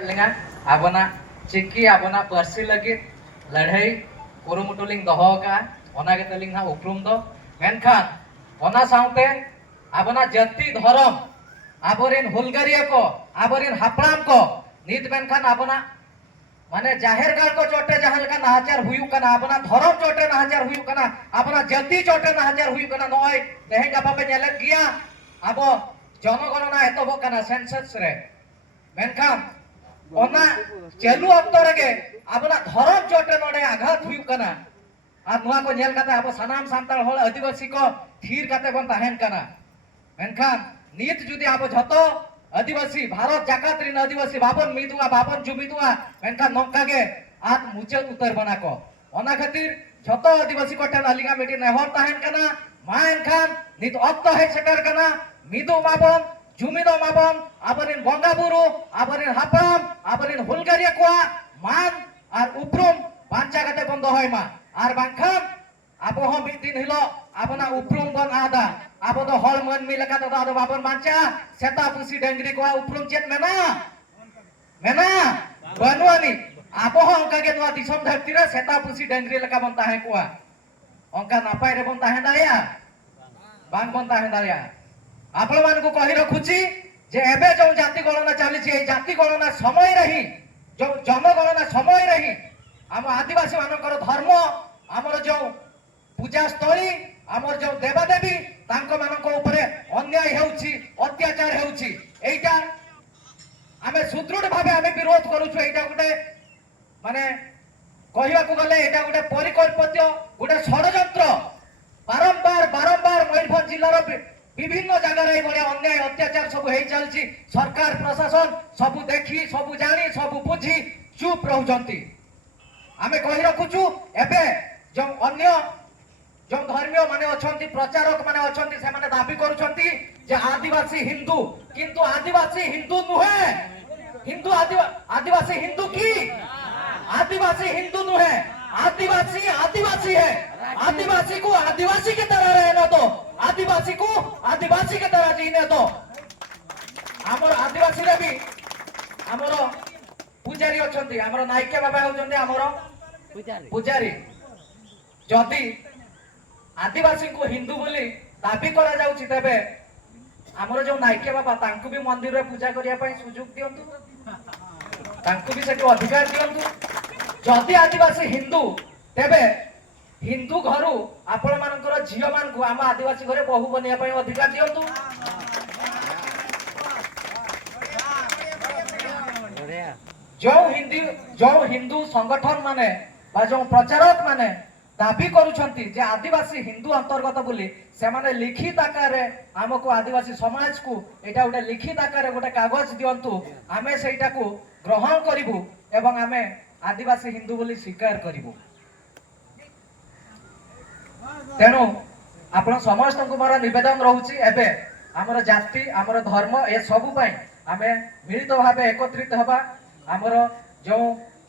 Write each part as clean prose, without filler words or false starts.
लेंगा आबना चिक्की आबना पार्सी लगी लड़ाई कुरुमुटुलिंग दोहो का ओना के तलिंग ना उपरुम दो मेनखान ओना साउते आबना जाति धर्म आबोरेन हुलगारिया को आबोरेन हापड़ाम को नित मेनखान आबना माने जाहिर गाल को चोटे जहां लेका नाहाचार हुयु कना आबना धर्म चोटे नाहाचार हुयु कना आबना जाति चोटे नाहाचार हुयु कना नय तेहें गापा पे नेलेत गिया आबो जनगणना एतबो कना सेंसस रे मेनखान ओना चलू अक्तो रगे आबना धर्म चोटे नोडे आघात हुयु कना आ नुआ को नेल काते आबो सानाम सांताल होल आदिवासी को थीर काते बन ताहेन कना मेनखान नित जुदी आबो झतो आदिवासी भारत जाकात रिन आदिवासी बाबन मिदुआ बाबन जुमिदुआ मेनखान नोंका गे आत मुचल उतर बना को ओना खातिर झतो आदिवासी को टेन आलिगा मिटी नेहर ताहेन कना मानखान नित अक्तो हे सेटर कना मिदु बाबन जुमिदो माबन आबरिन बंगा बुरु आबरिन हापराम आबरिन हुलगारिया कोआ मान आर उपरुम बांचा काते बंद होय मा आर बांखान आबो हो मिद दिन हिलो आबना उपरुम बन आदा आबो दो हल मन मिल काते दो आदो बाबन बांचा सेता पुसी डंगरी कोआ उपरुम चेत मेना मेना बनुआनी आबो हो अंका के नवा दिसम धरती रे सेता पुसी डंगरी लका बन ताहे कोआ अंका नापाय रे बन ताहे दाया बांग बन ताहे दाया आपण मान को कहि रखुची जे एबे जो जाति गणना चली छी ए जाति गणना समय रही जो जनगणना समय रही हम आदिवासी मानकर धर्म हमर जो पूजा स्थली हमर जो देवादेवी तांको मानक ऊपर अन्याय हेउची अत्याचार हेउची एटा हमें सुदृढ़ भाबे हमें विरोध करूछु एटा गुटे माने कहिबा को गले एटा गुटे परिकल्पित गुटे षडयंत्र बारंबार बारंबार मयूरभंज जिल्लार विभिन्न जगह रे अन्याय अत्याचार सब हो चलछि सरकार प्रशासन सब देखी सब जानी सब बुझी चुप रहउछंती आमे कहि रखुछु एबे जो अन्य जो धर्मीय माने अछंती प्रचारक माने अछंती से माने दाबी करूछंती जे आदिवासी हिंदू किंतु आदिवासी हिंदू नुहे हिंदू आदिवासी हिंदू की आदिवासी हिंदू नुहे आदिवासी आदिवासी है आदिवासी को आदिवासी की तरह रहना तो आदिवासी को आदिवासी के तरह जीने तो हमर आदिवासी रे भी हमर पूजारी अछंती हमर नायके बाबा होचंती हमर पूजारी जदी आदिवासी को हिंदू बोली दाबी करा जाउची तबे हमर जो नायके बाबा तांकु भी मंदिर रे पूजा करिया पई सुযোগ दियंतु तांकु भी सेटो अधिकार दियंतु जदी आदिवासी हिंदू तबे हिंदू घर आपण मानकर झियो मान को आम आदिवासी घरे बहु बनिया पई अधिकार दियंतु जो हिंदू संगठन माने बा जो प्रचारक माने दाबी करूछंती जे आदिवासी हिंदू अंतर्गत बोली से माने लिखित आकार रे हमको आदिवासी समाज को एटा उडे लिखित आकार रे गोटे कागज दियंतु आमे सेटा को ग्रहण करिवु एवं आमे आदिवासी हिंदू बोली स्वीकार करिवु तेणु आपण समस्त को मोर निवेदन रहउची एबे हमर जाति हमर धर्म ए सब पई आमे मिलित भाबे एकत्रित हबा हमर जो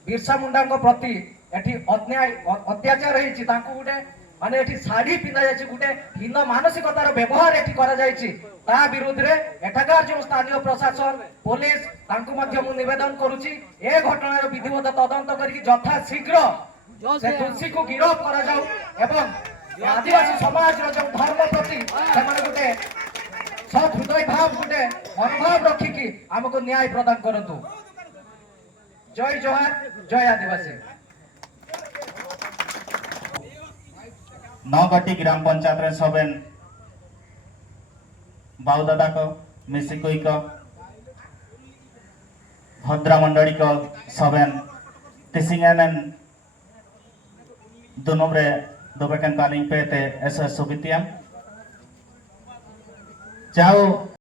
बिरसा मुंडा को प्रति एठी अन्याय अत्याचार हेछि तांको गुटे माने एठी साड़ी पिना जायछि गुटे हीन मानसिकतार व्यवहार एठी करा जायछि ता विरोध रे एठाकार जो स्थानीय प्रशासन पुलिस तांको मध्य मु निवेदन करूची ए घटनार विधिवत तदंत करी यथा शीघ्र से दोषी को गिरफ्त करा जाऊ एवं आदिवासी समाज रो जो धर्म प्रति सेमाने गुटे सत हृदय भाव गुटे मनोभाव रखी कि हमको न्याय प्रदान करंतु जय जोहार जय आदिवासी नौगटी ग्राम पंचायत रे सबेन बाउ दादा को मिसिकोई को भद्रा मंडली को सबेन तिसिंगन दोनों रे दोबेकन कालिंग पे ते ऐसा सुबितिया चाहो